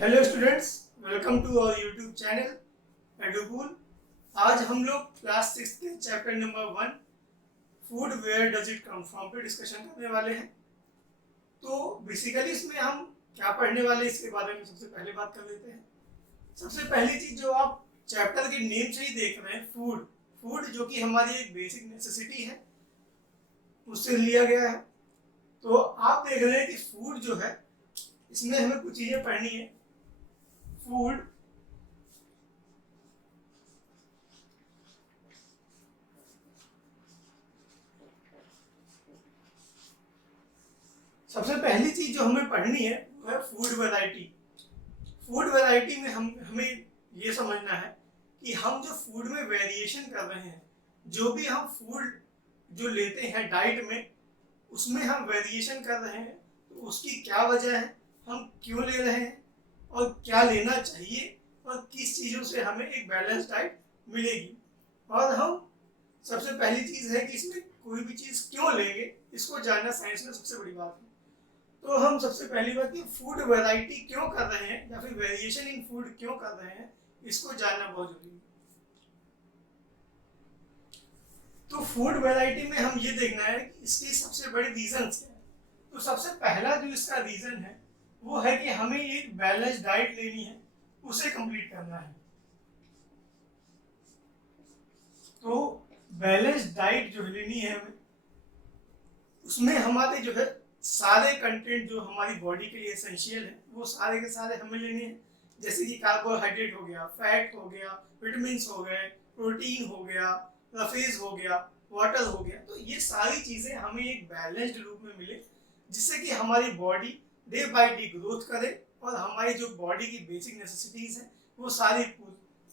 Hello students, welcome to our YouTube channel Edukool. आज हम लोग क्लास 6 के chapter number 1 food where does it come from पे discussion करने वाले हैं। तो बेसिकली इसमें हम क्या पढ़ने वाले हैं इसके बारे में सबसे पहले बात कर लेते हैं। सबसे पहली चीज जो आप चैप्टर के नेम से ही देख रहे हैं, फूड फूड जो कि हमारी एक बेसिक नेसेसिटी है, उससे लिया गया है। तो आप देख रहे हैं कि फूड जो है, इसमें हमें कुछ चीजें पढ़नी है। फूड सबसे पहली चीज जो हमें पढ़नी है वो है फूड वैरायटी। फूड वैरायटी में हमें ये समझना है कि हम जो फूड में वेरिएशन कर रहे हैं, जो भी हम फूड जो लेते हैं डाइट में, उसमें हम वेरिएशन कर रहे हैं, तो उसकी क्या वजह है, हम क्यों ले रहे हैं और क्या लेना चाहिए और किस चीज़ों से हमें एक बैलेंस डाइट मिलेगी। और हम सबसे पहली चीज़ है कि इसमें कोई भी चीज़ क्यों लेंगे, इसको जानना साइंस में सबसे बड़ी बात है। तो हम सबसे पहली बात कि फूड वैरायटी क्यों कर रहे हैं या फिर वेरिएशन इन फूड क्यों कर रहे हैं, इसको जानना बहुत जरूरी है। तो फूड वैरायटी में हम ये देखना है कि इसके सबसे बड़े रीजंस क्या है। तो सबसे पहला जो इसका रीजन है वो है कि हमें एक बैलेंस डाइट लेनी है, उसे कंप्लीट करना है। तो बैलेंस डाइट जो लेनी है हमें, उसमें हमारे जो है सारे कंटेंट जो हमारी बॉडी के लिए एसेंशियल है वो सारे के सारे हमें लेने हैं। जैसे कि कार्बोहाइड्रेट हो गया, फैट हो गया, विटामिन हो गए, प्रोटीन हो गया, रफेज हो गया, वाटर हो गया। तो ये सारी चीज़ें हमें एक बैलेंस्ड रूप में मिले, जिससे कि हमारी body day by day growth करे और हमारी जो बॉडी की बेसिक नेसेसिटीज़ हैं वो सारी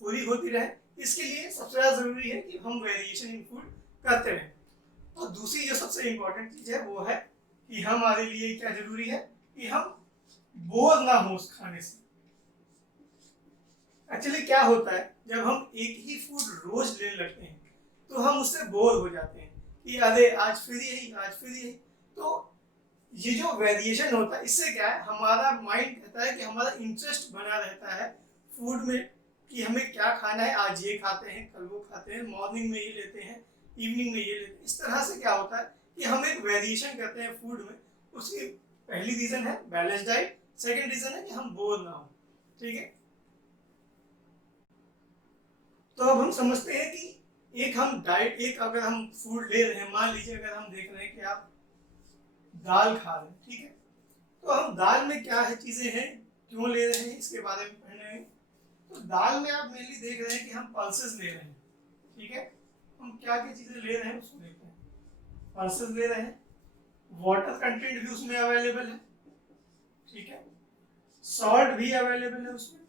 पूरी होती रहे। इसके लिए सबसे ज़्यादा ज़रूरी है कि हम वेरिएशन इन फूड करते रहें। और दूसरी जो सबसे इम्पोर्टेंट चीज़ है वो है कि हमारे लिए क्या जरूरी है कि हम बोर ना हो उस खाने से। एक्चुअली क्या होता है, जब हम एक ही फूड रोज लेने लगते हैं तो हम उससे बोर हो जाते हैं कि अरे आज फिर यही, आज फिर यही। तो ये जो वेरिएशन होता है, इससे क्या है, हमारा माइंड कहता है कि हमारा इंटरेस्ट बना रहता है फूड में कि हमें क्या खाना है। आज ये खाते हैं, कल वो खाते हैं, मॉर्निंग में ये लेते हैं, इवनिंग में ये लेते हैं। इस तरह से क्या होता है कि हम एक वेरिएशन करते हैं फूड में। उसकी पहली रीजन है बैलेंस डाइट, सेकंड रीजन है कि हम बोर ना हो। ठीक है, तो अब हम समझते हैं कि एक हम डाइट, एक अगर हम फूड ले रहे हैं, मान लीजिए अगर हम देख रहे हैं कि आप दाल खा रहे हैं, ठीक है, तो हम दाल में क्या है चीजें हैं, क्यों ले रहे हैं, इसके बारे में पढ़ रहे हैं। तो दाल में आप मेनली देख रहे हैं कि हम पल्सेस ले रहे हैं। ठीक है, हम क्या क्या चीजें ले रहे हैं उसको देखते हैं। पल्सेस ले रहे हैं, वाटर कंटेंट भी उसमें अवेलेबल है, ठीक है, सॉल्ट भी अवेलेबल है उसमें,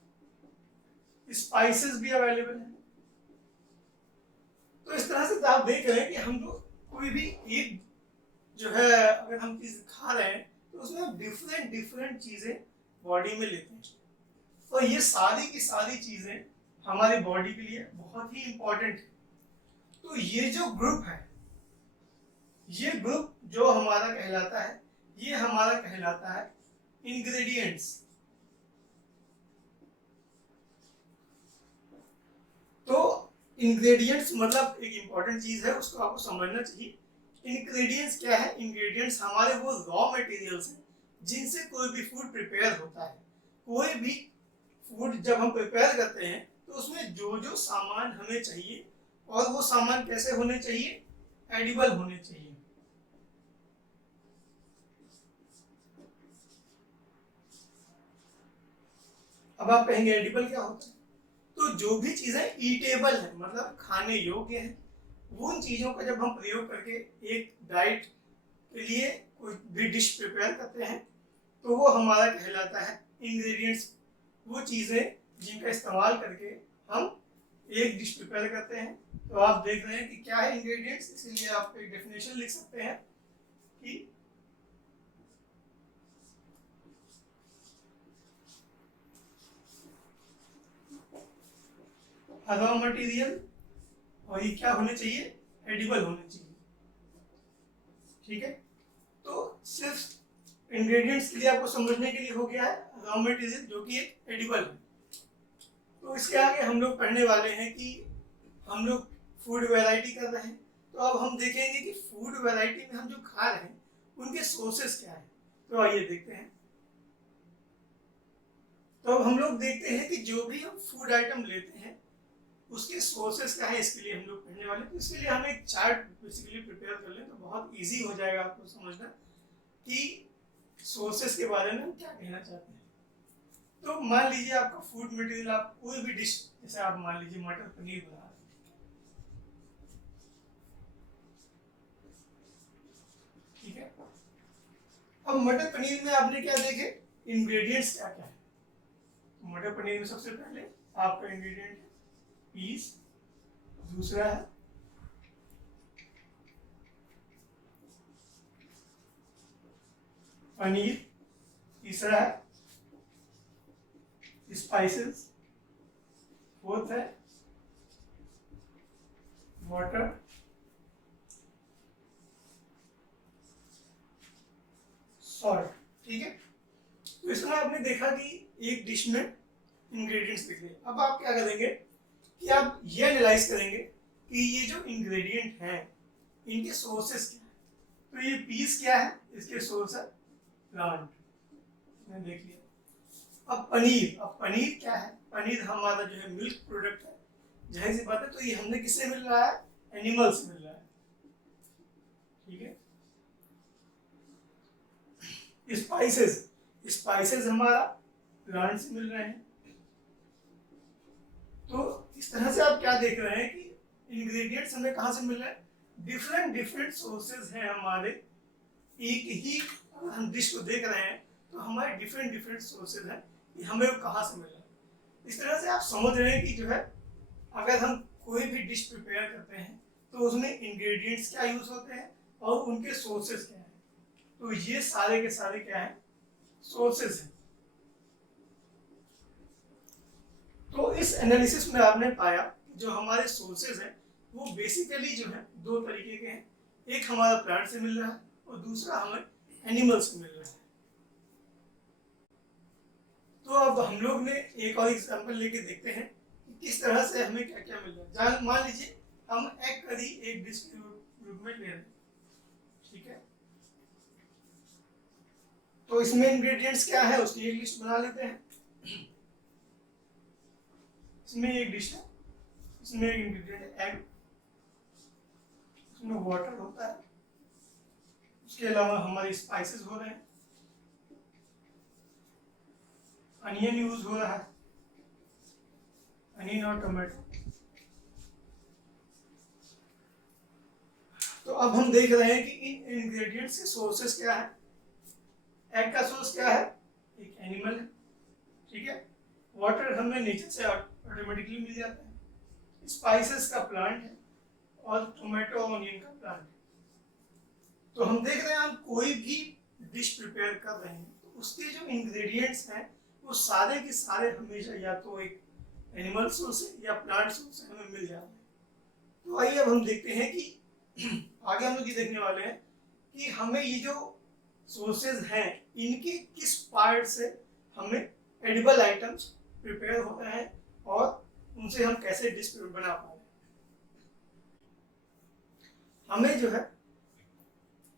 स्पाइसेस भी अवेलेबल है। तो इस तरह से आप देख रहे हैं कि हम लोग कोई भी एक जो है अगर हम चीज खा रहे हैं तो उसमें डिफरेंट डिफरेंट चीजें बॉडी में लेते हैं। और ये सारी की सारी चीजें हमारी बॉडी के लिए बहुत ही इंपॉर्टेंट है। तो ये जो ग्रुप है, ये ग्रुप जो हमारा कहलाता है, ये हमारा कहलाता है इंग्रेडिएंट्स। तो इंग्रेडिएंट्स मतलब एक इंपॉर्टेंट चीज है, उसको आपको समझना चाहिए। इंग्रेडिएंट्स क्या है? इंग्रेडिएंट्स हमारे वो रॉ मटेरियल्स हैं जिनसे कोई भी फूड प्रिपेयर होता है। कोई भी फूड जब हम प्रिपेयर करते हैं तो उसमें जो जो सामान हमें चाहिए, और वो सामान कैसे होने चाहिए, एडिबल होने चाहिए। अब आप कहेंगे एडिबल क्या होता है? तो जो भी चीजें ईटेबल है, मतलब खाने योग्य है, उन चीजों का जब हम प्रयोग करके एक डाइट के लिए कोई भी डिश प्रिपेयर करते हैं तो वो हमारा कहलाता है इंग्रेडिएंट्स। वो चीजें जिनका इस्तेमाल करके हम एक डिश प्रिपेयर करते हैं। तो आप देख रहे हैं कि क्या है इंग्रेडिएंट्स, इसलिए आप एक डेफिनेशन लिख सकते हैं कि रॉ मटेरियल, और ये क्या होने चाहिए, एडिबल होने चाहिए। ठीक है, तो सिर्फ इंग्रेडिएंट्स के लिए आपको समझने के लिए हो गया है रॉ मटेरियल जो कि एक एडिबल है। तो इसके आगे हम लोग पढ़ने वाले हैं कि हम लोग फूड वैरायटी कर रहे हैं, तो अब हम देखेंगे कि फूड वैरायटी में हम जो खा रहे हैं उनके सोर्सेस क्या है। तो आइए देखते हैं। तो अब हम लोग देखते हैं कि जो भी हम फूड आइटम लेते हैं उसके सोर्सेस क्या है, इसके लिए हम लोग पढ़ने वाले हैं। तो इसके लिए हम एक चार्ट बेसिकली प्रिपेयर कर लें तो बहुत इजी हो जाएगा आपको समझना कि सोर्सेस के बारे में हम क्या कहना चाहते हैं। तो मान लीजिए आपका फूड मटेरियल, आप कोई भी डिश, जैसे आप मान लीजिए मटर पनीर बना रहे हैं, ठीक है। अब मटर पनीर में आपने क्या देखे, इंग्रेडिएंट्स क्या क्या है। तो मटर पनीर में सबसे पहले आपका इंग्रेडिएंट है पीस, दूसरा है पनीर, तीसरा है स्पाइसेस, फोर्थ है वाटर, सॉल्ट, ठीक है। तो इसमें आपने देखा कि एक डिश में इंग्रेडिएंट्स दिख रहे। अब आप क्या करेंगे कि आप ये एनालाइज करेंगे कि ये जो इंग्रेडिएंट हैं इनके सोर्सेस क्या है। तो ये पीस क्या है, इसके सोर्स है प्लांट, मैंने देख लिया। अब पनीर क्या है, पनीर हमारा जो है मिल्क प्रोडक्ट है, जाहिर सी बात है। तो ये हमने किससे मिल रहा है, एनिमल से मिल रहा है, ठीक है। स्पाइसेस हमारा प्लांट से मिल रहे हैं। तो इस तरह से आप क्या देख रहे हैं कि इंग्रेडिएंट्स हमें कहाँ से मिल रहे हैं, डिफरेंट सोर्सेज हैं हमारे। एक ही हम डिश को देख रहे हैं तो हमारे डिफरेंट सोर्सेज हैं कि हमें वो कहाँ से मिल रहा है। इस तरह से आप समझ रहे हैं कि जो है अगर हम कोई भी डिश प्रिपेयर करते हैं तो उसमें इंग्रेडिएंट्स क्या यूज होते हैं और उनके सोर्सेज क्या हैं। तो ये सारे के सारे क्या हैं, सोर्सेज हैं। तो इस एनालिसिस में आपने पाया कि जो हमारे सोर्सेज हैं वो बेसिकली जो है दो तरीके के हैं। एक हमारा प्लांट से मिल रहा है और दूसरा हमें एनिमल से मिल रहा है। तो अब हम लोग ने एक और एग्जांपल लेके देखते हैं कि किस तरह से हमें क्या क्या मिल रहा है। मान लीजिए हम एग करी एक डिश के रूप में ले रहे हैं, ठीक है। तो इसमें इंग्रेडिएंट्स क्या है उसकी एक लिस्ट बना लेते हैं। इसमें एक डिश है, इसमें एक इंग्रेडिएंट है एग, इसमें वाटर होता है, उसके अलावा हमारे स्पाइसेस हो रहे हैं, अनियन यूज हो रहा है, अनियन और टमाटो। तो अब हम देख रहे हैं कि इन इंग्रेडिएंट्स के सोर्सेस क्या है। एग का सोर्स क्या है, एक एनिमल है, ठीक है। वाटर हमें नेचर से ऑटोमेटिकली मिल जाता है, स्पाइसेस का प्लांट है और टोमेटो ऑनियन का प्लांट है। तो हम देख रहे हैं हम कोई भी डिश प्रिपेयर कर रहे हैं तो उसके जो इंग्रेडिएंट्स हैं वो सारे के सारे हमेशा या तो एक एनिमल सोर्स है या प्लांट सोर्स है, हमें मिल जाते हैं। तो आइए अब हम देखते हैं कि आगे हम लोग ये देखने वाले हैं कि हमें ये जो सोर्सेज हैं इनके किस पार्ट से हमें एडिबल आइटम्स प्रिपेयर हो रहे हैं और उनसे हम कैसे डिश बना पा रहे हैं। हमें जो है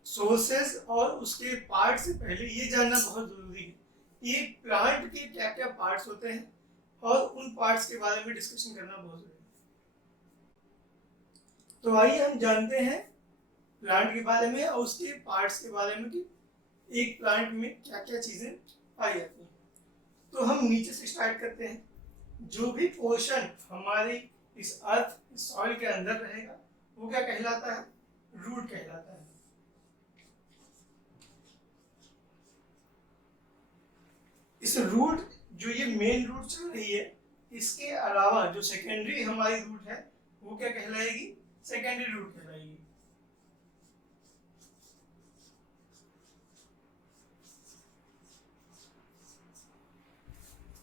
सोर्सेज और उसके पार्ट से पहले ये जानना बहुत जरूरी है कि एक प्लांट के क्या क्या पार्ट्स होते हैं और उन पार्ट्स के बारे में डिस्कशन करना बहुत जरूरी है। तो आइए हम जानते हैं प्लांट के बारे में और उसके पार्ट्स के बारे में कि एक प्लांट में क्या क्या चीजें पाई जाती हैं। तो हम नीचे से स्टार्ट करते हैं। जो भी पोर्शन हमारी इस अर्थ इस सॉइल के अंदर रहेगा वो क्या कहलाता है, रूट कहलाता है। इस रूट जो ये मेन रूट चल रही है इसके अलावा जो सेकेंडरी हमारी रूट है वो क्या कहलाएगी, सेकेंडरी रूट कहलाएगी।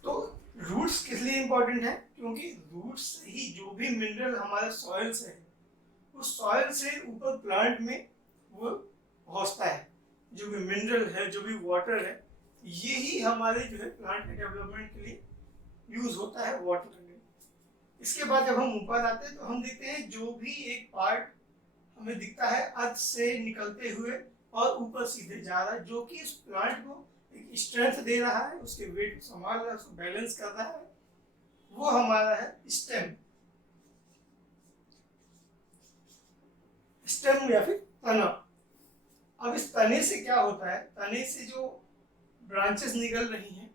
तो रूट्स किस लिए इंपॉर्टेंट है, क्योंकि रूट्स से ही जो भी मिनरल हमारे सॉइल से है उस सॉइल से ऊपर प्लांट में वो पहुंचता है। जो भी मिनरल है, जो भी वाटर है, ये ही हमारे जो है प्लांट के डेवलपमेंट के लिए यूज होता है वाटर कंटेंट। इसके बाद जब हम ऊपर आते हैं तो हम देखते हैं जो भी एक पार्ट हमें दिखता है अर्थ से निकलते हुए और ऊपर सीधे जा रहा है, जो कि इस प्लांट को एक स्ट्रेंथ दे रहा है, उसके वेट को संभाल रहा है, उसको बैलेंस कर रहा है, वो हमारा है स्टेम। स्टेम या फिर तना। अब इस तने से क्या होता है, तने से जो ब्रांचेस निकल रही हैं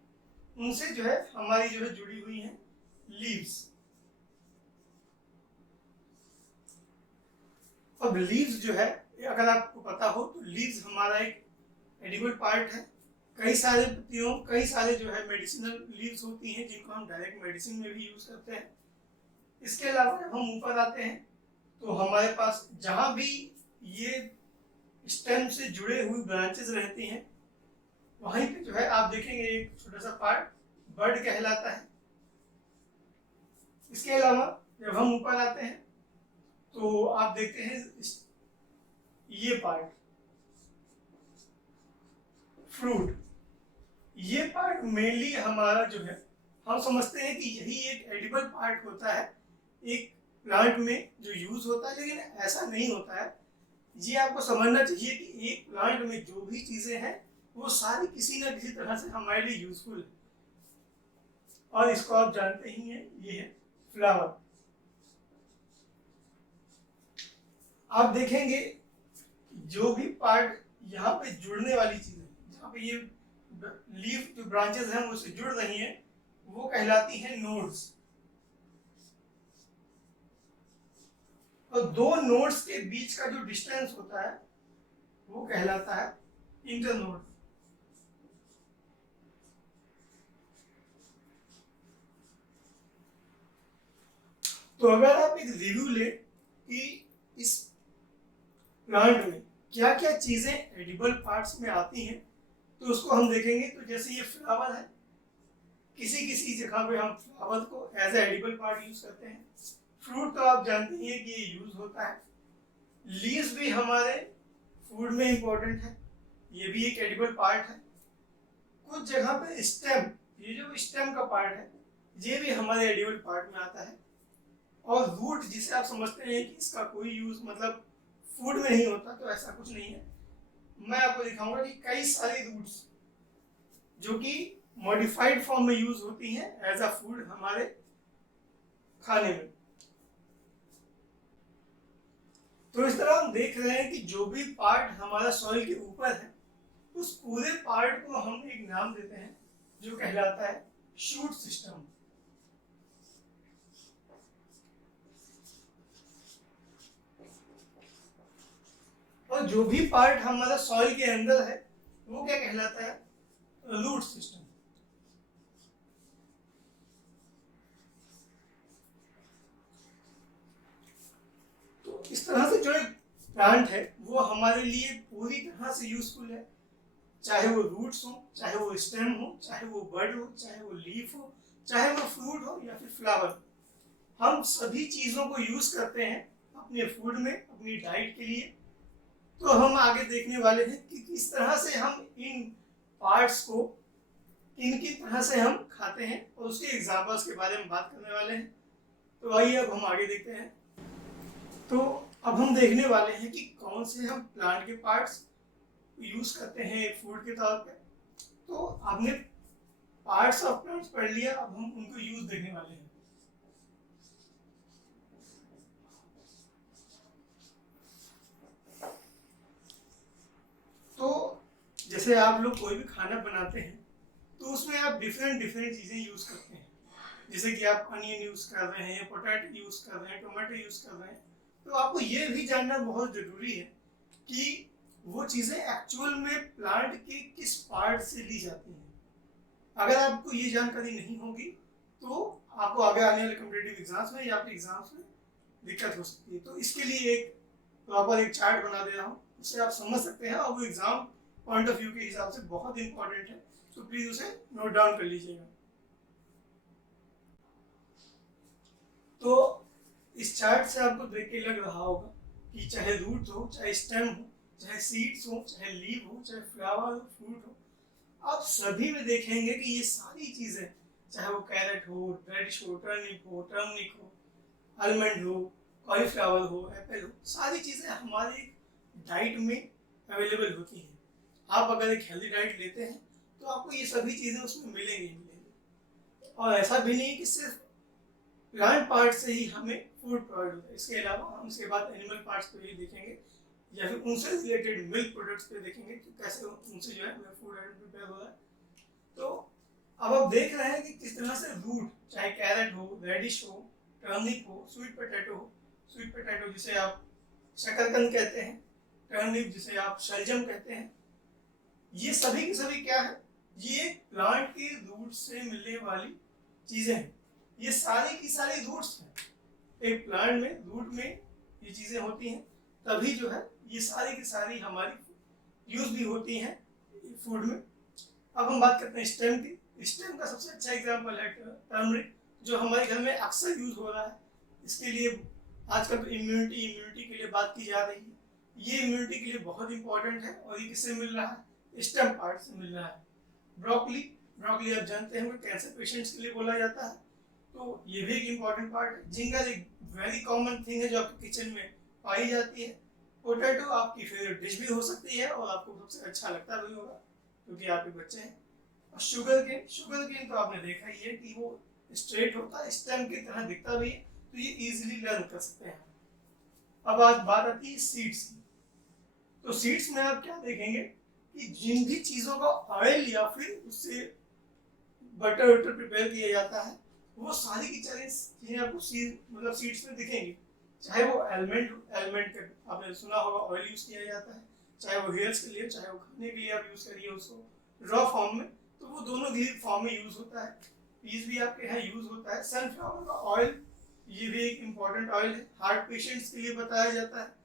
उनसे जो है हमारी जो है जुड़ी हुई हैं लीव्स। अब लीव्स जो है, अगर आपको पता हो तो लीव्स हमारा एक एडिबल पार्ट है। कई सारे पत्तियों, कई सारे जो है मेडिसिनल लीव्स होती हैं जिनको हम डायरेक्ट मेडिसिन में भी यूज करते हैं। इसके अलावा जब हम ऊपर आते हैं तो हमारे पास जहां भी ये स्टेम से जुड़े हुए ब्रांचेस रहती हैं वहीं पे जो है आप देखेंगे एक छोटा सा पार्ट बर्ड कहलाता है। इसके अलावा जब हम ऊपर आते हैं तो आप देखते हैं ये पार्ट फ्रूट। ये पार्ट मेनली हमारा जो है, हम समझते हैं कि यही एक एडिबल पार्ट होता है एक प्लांट में जो यूज होता है, लेकिन ऐसा नहीं होता है। ये आपको समझना चाहिए कि एक प्लांट में जो भी चीजें हैं वो सारी किसी ना किसी तरह से हमारे लिए यूजफुल है। और इसको आप जानते ही हैं, ये है फ्लावर। आप देखेंगे जो भी पार्ट यहाँ पे जुड़ने वाली चीजें, जहाँ पे ये लीफ जो ब्रांचेस हैं वो से जुड़ रही हैं, वो कहलाती हैं नोड्स। और दो नोड्स के बीच का जो डिस्टेंस होता है वो कहलाता है इंटरनोड। तो अगर आप एक रिव्यू ले कि इस प्लांट में क्या क्या चीजें एडिबल पार्ट्स में आती हैं, तो उसको हम देखेंगे। तो जैसे ये फ्लावर है, किसी किसी जगह पे हम फ्लावर को as a edible part use करते हैं। फ्रूट तो आप जानते ही हैं कि ये यूज होता है। लीव्स भी हमारे फूड में इंपॉर्टेंट है, ये भी एक एडिबल पार्ट है। कुछ जगह पे स्टेम, ये जो स्टेम का पार्ट है ये भी हमारे एडिबल पार्ट में आता है। और रूट जिसे आप समझते हैं कि इसका कोई यूज मतलब फूड में नहीं होता, तो ऐसा कुछ नहीं है। मैं आपको दिखाऊंगा कि कई सारी रूट्स जो कि मॉडिफाइड फॉर्म में यूज होती हैं एज अ फूड हमारे खाने में। तो इस तरह हम देख रहे हैं कि जो भी पार्ट हमारा सॉइल के ऊपर है उस पूरे पार्ट को हम एक नाम देते हैं जो कहलाता है शूट सिस्टम। और जो भी पार्ट हमारा सॉइल के अंदर है वो क्या कहलाता है, रूट सिस्टम। तो इस तरह से जो एक प्लांट है वो हमारे लिए पूरी तरह से यूजफुल है, चाहे वो रूट्स हो, चाहे वो स्टेम हो, चाहे वो बर्ड हो, चाहे वो लीफ हो, चाहे वो फ्रूट हो या फिर फ्लावर। हम सभी चीजों को यूज करते हैं अपने फूड में, अपनी डाइट के लिए। तो हम आगे देखने वाले हैं कि किस तरह से हम इन पार्ट्स को किन किन तरह से हम खाते हैं और उसके एग्जाम्पल्स के बारे में बात करने वाले हैं। तो आइए अब हम आगे देखते हैं। तो अब हम देखने वाले हैं कि कौन से हम प्लांट के पार्ट्स यूज करते हैं फूड के तौर पे। तो आपने पार्ट्स ऑफ प्लांट्स पढ़ लिया, अब हम उनको यूज देखने वाले हैं। तो जैसे आप लोग कोई भी खाना बनाते हैं तो उसमें आप डिफरेंट डिफरेंट चीजें यूज करते हैं। जैसे कि आप अनियन यूज कर रहे हैं, पोटैटो यूज कर रहे हैं, टोमेटो यूज कर रहे हैं। तो आपको ये भी जानना बहुत जरूरी है कि वो चीजें एक्चुअल में प्लांट के किस पार्ट से ली जाती हैं। अगर आपको ये जानकारी नहीं होगी तो आपको आगे आने वाले कॉम्पिटिटिव एग्जाम्स में या फिर एग्जाम्स में दिक्कत हो सकती है। तो इसके लिए एक प्रॉपर एक चार्ट बना दे रहा हूँ, उससे आप समझ सकते हैं और वो एग्जाम पॉइंट ऑफ व्यू के हिसाब से बहुत इंपॉर्टेंट है। तो प्लीज उसे नोट डाउन कर लीजिएगा। तो इस चार्ट से आपको देख के लग रहा होगा कि चाहे रूट हो, चाहे स्टेम हो, चाहे सीड्स हो, चाहे लीव हो, चाहे फ्लावर हो, फ्रूट हो, आप सभी में देखेंगे कि ये सारी चीजें, चाहे वो कैरेट हो, रेडिश हो, टर्निप हो, आलमंड हो, कॉलीफ्लावर हो, एप्पल हो, सारी चीजें हमारी डाइट में अवेलेबल होती हैं। आप अगर एक हेल्दी डाइट लेते हैं तो आपको ये सभी चीजें उसमें मिलेंगी ही मिलेंगी। और ऐसा भी नहीं कि सिर्फ प्लांट पार्ट से ही हमें फूड प्रोवाइड होता है, इसके अलावा हम इसके बाद एनिमल पार्ट्स को भी देखेंगे या फिर उनसे रिलेटेड मिल्क प्रोडक्ट्स पे देखेंगे कि कैसे उनसे जो है हमें फूड आइटम प्रिपेयर हो रहा है। तो अब आप देख रहे हैं कि किस तरह से रूट, चाहे कैरेट हो, रेडिश हो, टर्निप हो, स्वीट पोटैटो जिसे आप शकरकंद कहते हैं, टर्निप जिसे आप शलजम कहते हैं, ये सभी की सभी क्या है, ये प्लांट के रूट से मिलने वाली चीजें हैं। ये सारी की सारी रूट्स हैं। एक प्लांट में रूट में ये चीजें होती हैं, तभी जो है ये सारी की सारी हमारी यूज भी होती हैं फूड में। अब हम बात करते हैं स्टेम की। स्टेम का सबसे अच्छा एग्जांपल है टर्मरिक, जो हमारे घर में अक्सर यूज हो रहा है। इसके लिए आजकल तो इम्यूनिटी के लिए बात की जा रही है। ये इम्यूनिटी के लिए बहुत इंपॉर्टेंट है और ये किससे मिल रहा है, स्टेम पार्ट से मिल रहा है। ब्रोकली आप जानते हैं कैंसर पेशेंट्स के लिए बोला जाता है, तो ये भी एक इम्पॉर्टेंट पार्ट है। जिंगर एक वेरी कॉमन थिंग है जो आपके किचन में पाई जाती है। पोटैटो आपकी फेवरेट डिश भी हो सकती है और आपको सबसे अच्छा लगता भी होगा क्योंकि आपके बच्चे हैं। और शुगर केन तो आपने देखा ही है कि वो स्ट्रेट होता है, स्टेम की तरह दिखता भी है, तो ये इजीली लर्न कर सकते हैं। अब आज बात आती है सीड्स की। तो सीड्स में आप क्या देखेंगे कि जिन भी चीजों का ऑयल या फिर उससे बटर प्रिपेयर किया जाता है, वो सारी की सारी चीजें आपको सीड्स में दिखेंगी। चाहे वो एलमेंट का आपने सुना होगा ऑयल यूज किया जाता है, चाहे वो हेयर्स के लिए, चाहे वो खाने के लिए आप यूज करिए उसको रॉ फॉर्म में, तो वो दोनों भी फॉर्म में यूज होता है। पीस भी आपके यहाँ यूज होता है। सनफ्लावर का ऑयल, ये भी एक इम्पॉर्टेंट ऑयल है, हार्ट पेशेंट्स के लिए बताया जाता है।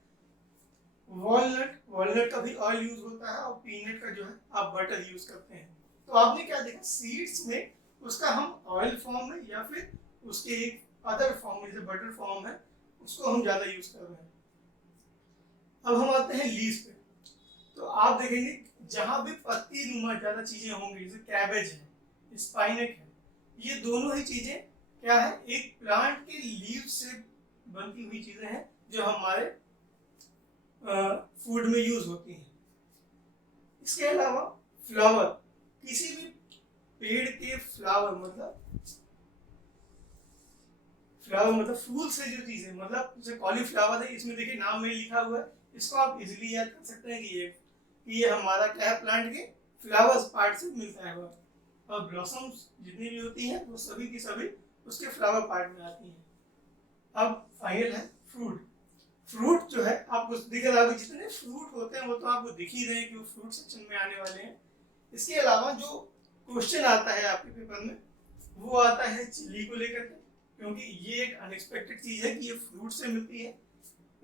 वॉलनट का भी ऑयल यूज होता है और पीनट का जो है आप बटर यूज करते हैं। तो आपने क्या देखा, सीड्स में उसका हम ऑयल फॉर्म में या फिर उसके एक अदर फॉर्म में जैसे बटर फॉर्म है उसको हम ज्यादा यूज कर रहे हैं। अब हम आते हैं लीव्स पे। तो आप देखेंगे जहां भी पत्ती नुमा ज्यादा चीजें होंगी, जैसे कैबेज है, स्पाइनक है, ये दोनों ही चीजें क्या है, एक प्लांट के लीव से बनती हुई चीजें हैं जो हमारे फूड में यूज होती हैं। इसके अलावा फ्लावर, किसी भी पेड़ के फ्लावर मतलब फूल से जो चीजें, मतलब जैसे कॉलीफ्लावर है, इसमें देखिए नाम में लिखा हुआ है, इसको आप इजीली याद कर सकते हैं कि ये हमारा क्या है, प्लांट के फ्लावर्स पार्ट से मिलता है। और ब्लॉसम्स जितनी भी होती हैं वो सभी की सभी उसके फ्लावर पार्ट में आती हैं। अब फाइनल है फ्रूट जो है आपको दिख रहा है, जितने फ्रूट होते हैं वो तो आपको दिख ही रहे हैं कि वो फ्रूट सेक्शन में आने वाले हैं। इसके अलावा जो क्वेश्चन आता है आपके पेपर में वो आता है चिली को लेकर के, क्योंकि ये एक अनएक्सपेक्टेड चीज है कि ये फ्रूट से मिलती है।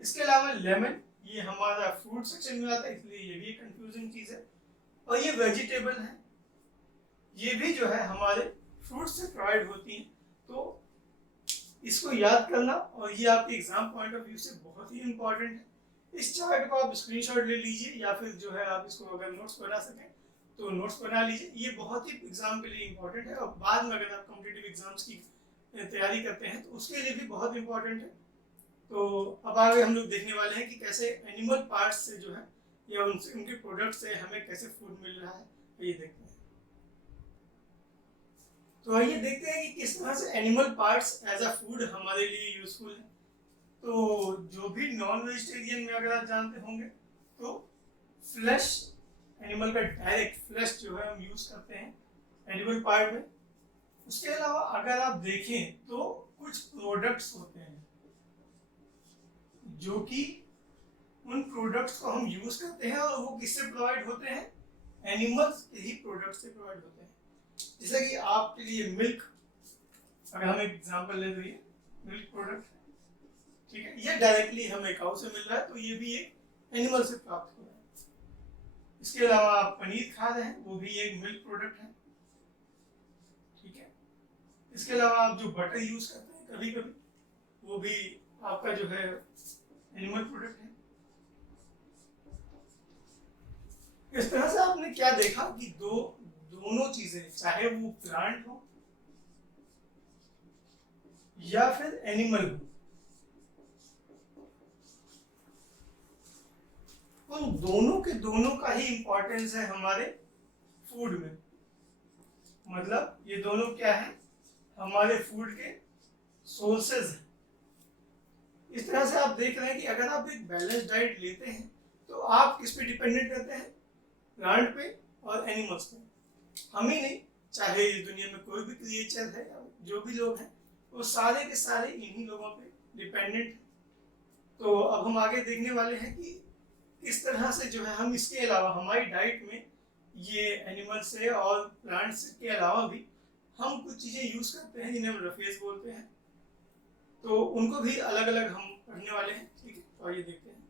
इसके अलावा लेमन, ये हमारा फ्रूट सेक्शन में आता है, इसलिए ये भी एक कंफ्यूजिंग चीज है। और ये वेजिटेबल है, ये भी जो है हमारे फ्रूट से प्रोवाइड होती है। तो इसको याद करना और ये आपके एग्जाम पॉइंट ऑफ व्यू से बहुत ही इंपॉर्टेंट है। इस चार्ट को आप स्क्रीनशॉट ले लीजिए या फिर जो है आप इसको अगर नोट्स बना सकें तो नोट्स बना लीजिए। ये बहुत ही एग्जाम के लिए इंपॉर्टेंट है और बाद में अगर आप कॉम्पिटिटिव एग्जाम्स की तैयारी करते हैं तो उसके लिए भी बहुत इंपॉर्टेंट है। तो अब आगे हम लोग देखने वाले हैं कि कैसे एनिमल पार्ट्स से जो है या उनके प्रोडक्ट से हमें कैसे फूड मिल रहा है, ये देखते हैं। तो आइए देखते हैं कि किस तरह से animal parts as a food हमारे लिए यूजफुल है। तो जो भी नॉन वेजिटेरियन में अगर आप जानते होंगे तो फ्लैश, एनिमल का डायरेक्ट फ्लैश जो है हम यूज करते हैं एनिमल पार्ट में। उसके अलावा अगर आप देखें तो कुछ प्रोडक्ट्स होते हैं जो कि उन प्रोडक्ट्स को हम यूज करते हैं और वो किससे प्रोवाइड होते हैं, एनिमल्स के ही प्रोडक्ट से प्रोवाइड होते हैं। जैसे कि आपके लिए मिल्क, अगर हम एक एग्जांपल ले तो ये मिल्क प्रोडक्ट, ठीक है, ये डायरेक्टली हमें काऊ से मिल रहा है तो ये भी एक एनिमल से प्राप्त हो रहा है। इसके अलावा आप पनीर खा रहे हैं वो भी एक मिल्क प्रोडक्ट है, ठीक है। इसके अलावा आप जो बटर यूज करते हैं कभी कभी वो भी आपका जो है एनिमल प्रोडक्ट है। इस तरह से आपने क्या देखा कि दोनों चीजें, चाहे वो प्लांट हो या फिर एनिमल हो, उन दोनों के दोनों का ही इंपॉर्टेंस है हमारे फूड में। मतलब ये दोनों क्या है, हमारे फूड के सोर्सेज हैं। इस तरह से आप देख रहे हैं कि अगर आप एक बैलेंस डाइट लेते हैं तो आप किस पे डिपेंडेंट रहते हैं, प्लांट पे और एनिमल्स पे। हम ही नहीं, चाहे इस दुनिया में कोई भी क्रिएचर है या जो भी लोग हैं, वो सारे के सारे इन्हीं लोगों पे डिपेंडेंट हैं। तो अब हम आगे देखने वाले हैं कि इस तरह से जो है हम इसके अलावा हमारी डाइट में ये एनिमल से और प्लांट्स के अलावा भी हम कुछ चीज़ें यूज़ करते हैं जिन्हें हम रफेज बोलते हैं। तो उनको भी अलग अलग हम पढ़ने वाले हैं, ठीक है। तो आइए देखते हैं।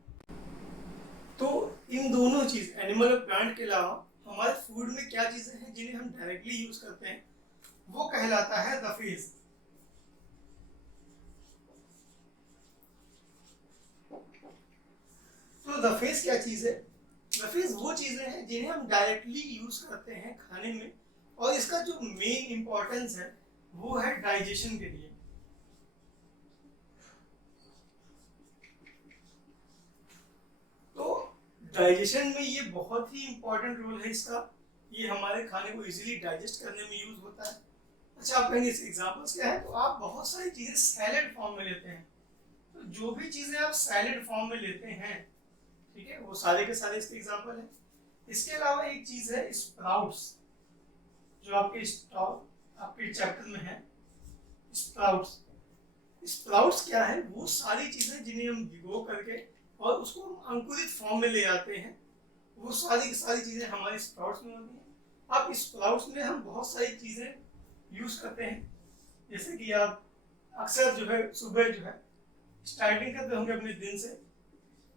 तो इन दोनों चीज़, एनिमल और प्लांट के अलावा हमारे फूड में क्या चीज़ें हैं जिन्हें हम डायरेक्टली यूज़ करते हैं, वो कहलाता है रफेज। तो रफेज क्या चीज़ है? रफेज वो चीज़ें हैं जिन्हें हम डायरेक्टली यूज़ करते हैं खाने में, और इसका जो मेन इंपॉर्टेंस है वो है डाइजेशन के लिए। तो डाइजेशन में ये बहुत ही इंपॉर्टेंट रोल है इसका। ये हमारे खाने को इजीली डाइजेस्ट करने में यूज होता है। अच्छा, आप कहेंगे इसके एग्जांपल्स क्या है? तो आप बहुत सारी चीजें सैलेड फॉर्म में लेते हैं। तो जो भी चीजें आप सैलेड फॉर्म में लेते हैं, ठीक है, वो सारे के सारे इसके एग्जांपल हैं। इसके अलावा एक चीज है स्प्राउट्स, जो आपके चैप्टर में है, स्प्राउट्स। स्प्राउट्स क्या है? वो सारी चीजें जिन्हें हम भिगो करके और उसको हम अंकुरित फॉर्म में ले आते हैं, वो सारी की सारी चीजें हमारे स्प्राउट्स में होती हैं। अब स्प्राउट्स में हम बहुत सारी चीजें यूज करते हैं, जैसे कि आप अक्सर जो है सुबह जो है स्टार्टिंग करते होंगे अपने दिन से,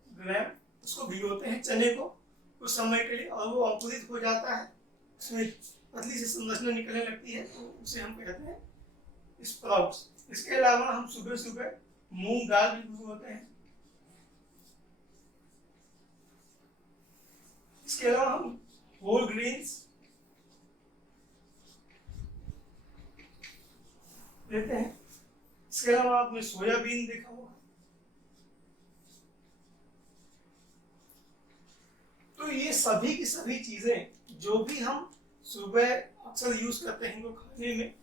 ग्रैम उसको भिगोते हैं चने को कुछ समय के लिए, और वो अंकुरित हो जाता है, उसमें पतली सी संरचना निकलने लगती है, तो उसे हम कहते हैं स्प्राउट्स। इसके अलावा हम सुबह सुबह मूंग दाल भी भिगोते हैं। इसके अलावा हम होल ग्रेन्स लेते हैं। इसके अलावा आपने सोयाबीन देखा होगा। तो ये सभी की सभी चीजें जो भी हम सुबह अक्सर यूज करते हैं इनको खाने में,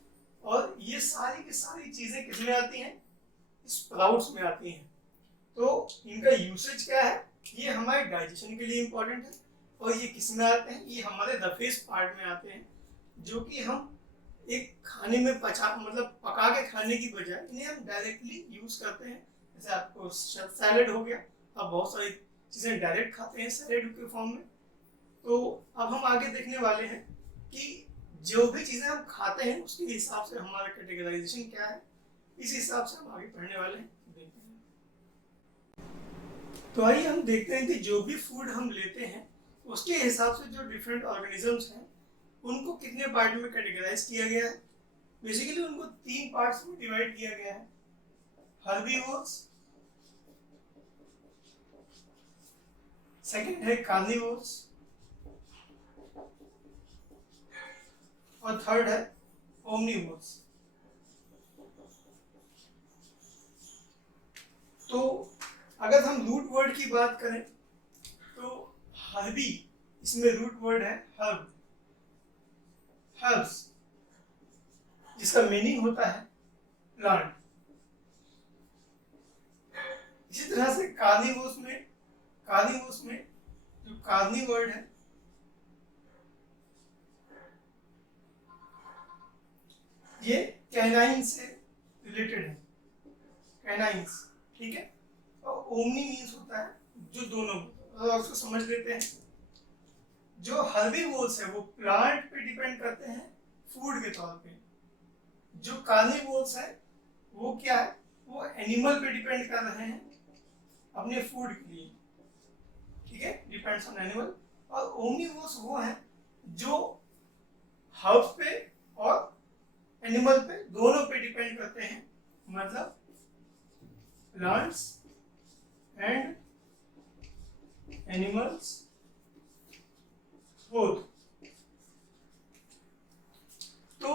और ये सारी की सारी चीजें किस में आती हैं? स्प्राउट्स में आती हैं। तो इनका यूसेज क्या है? ये हमारे डाइजेशन के लिए इंपॉर्टेंट है, और ये किस में आते हैं? ये हमारे रफेज पार्ट में आते हैं, जो कि हम एक खाने में पका के खाने की बजाय इन्हें हम डायरेक्टली यूज करते हैं। जैसे आपको सैलेड हो गया, आप बहुत सारी चीज़ें डायरेक्ट खाते हैं सैलेड के फॉर्म में। तो अब हम आगे देखने वाले हैं कि जो भी चीज़ें हम खाते हैं उसके हिसाब से हमारा कैटेगराइजेशन क्या है, इस हिसाब से हम आगे पढ़ने वाले हैं, देखते हैं। तो आइए हम देखते हैं कि जो भी फूड हम लेते हैं उसके हिसाब से जो डिफरेंट ऑर्गेनिजम्स हैं उनको कितने पार्ट में कैटेगराइज किया गया है। बेसिकली उनको 3 पार्ट्स में डिवाइड किया गया है। हर्बीवोर्स, सेकंड है कार्निवोर्स, और थर्ड है ओमनिवोर्स। तो अगर हम रूट वर्ड की बात करें तो हर्बी, इसमें रूट वर्ड है हर्ब, हर्ब्स, जिसका मीनिंग होता है प्लांट। इसी तरह से कार्निवोर्स में जो कार्नी वर्ड है, ये कैनाइन से रिलेटेड है, कैनाइन्स, ठीक है। और ओमनी मीन्स होता है जो दोनों, और उसको समझ लेते हैं। जो हर्बीवोर्स है वो प्लांट पे डिपेंड करते हैं फूड के तौर पे। जो कार्निवोर्स है वो क्या है? वो एनिमल पे डिपेंड कर रहे हैं अपने फूड के लिए, ठीक है, डिपेंड्स ऑन एनिमल। और ओमनिवोर्स वो है जो हर्ब पे और एनिमल पे दोनों पे डिपेंड करते हैं, मतलब प्लांट्स एंड एनिमल्स बोथ। तो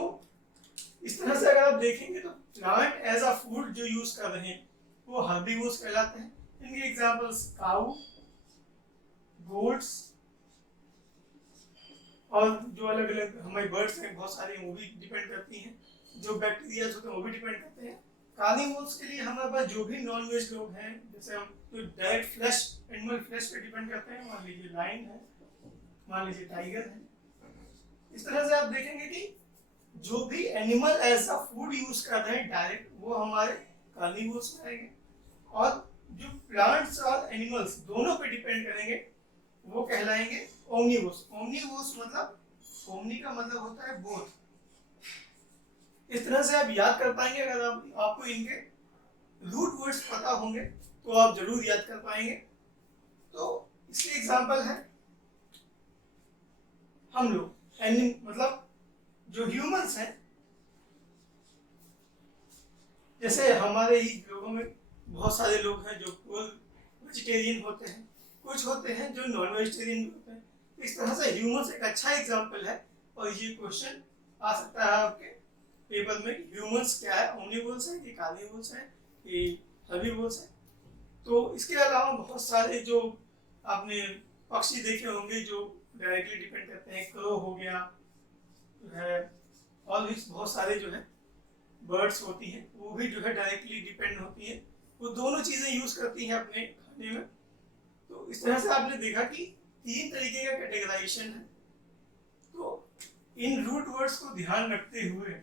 इस तरह से अगर आप देखेंगे तो प्लांट एज अ फूड जो यूज कर रहे हैं वो हर्बीवोर्स कहलाते हैं। इनके एग्जांपल्स काऊ, गोट्स, और जो अलग अलग हमारे बर्ड्स हैं बहुत सारे, वो भी डिपेंड करती हैं। जो बैक्टीरियाज होते हैं वो भी डिपेंड करते हैं। कार्निवोर्स के लिए हमारे पास जो भी नॉन वेज लोग हैं, जैसे हम जो डायरेक्ट फ्लैश एनिमल फ्लैश पे डिपेंड करते हैं, मान लीजिए लायन है, मान लीजिए टाइगर है। इस तरह से आप देखेंगे कि जो भी animal as a food use कर रहे हैं डायरेक्ट, वो हमारे कार्निवोर्स में आएंगे। और जो प्लांट्स और एनिमल्स दोनों पे डिपेंड करेंगे वो कहलाएंगे ओमनिवोर्स। ओमनिवोर्स मतलब, ओमनी का मतलब होता है बोथ। इस तरह से आप याद कर पाएंगे। अगर आपको इनके रूट वर्ड्स पता होंगे तो आप जरूर याद कर पाएंगे। तो इसके एग्जांपल है हम लोग, मतलब जो ह्यूमंस हैं, जैसे हमारे ही लोगों में बहुत सारे लोग हैं जो वेजिटेरियन होते हैं, कुछ होते हैं जो नॉन वेजिटेरियन होते हैं। इस तरह से ह्यूमंस एक अच्छा एग्जांपल है। और ये क्वेश्चन आ सकता है आपके पेपर में, ह्यूमंस क्या है, ओमनिवोर्स है कि कार्निवोर्स है कि हर्बीवोर्स है। तो इसके अलावा बहुत सारे जो आपने पक्षी देखे होंगे जो डायरेक्टली डिपेंड करते हैं, क्रो हो गया है, और भी बहुत सारे जो है बर्ड्स होती हैं वो भी जो है डायरेक्टली डिपेंड होती हैं। वो दोनों चीजें यूज करती हैं अपने खाने में। तो इस तरह से आपने देखा कि 3 तरीके का कैटेगराइजेशन है। तो इन रूट वर्ड्स को ध्यान रखते हुए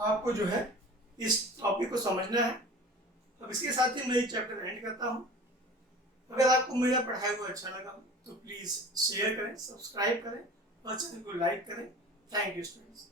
आपको जो है इस टॉपिक को समझना है। अब इसके साथ ही मैं ये चैप्टर एंड करता हूँ। अगर आपको मेरा पढ़ाया हुआ अच्छा लगा हो तो प्लीज शेयर करें, सब्सक्राइब करें और चैनल को लाइक करें। Thank you students.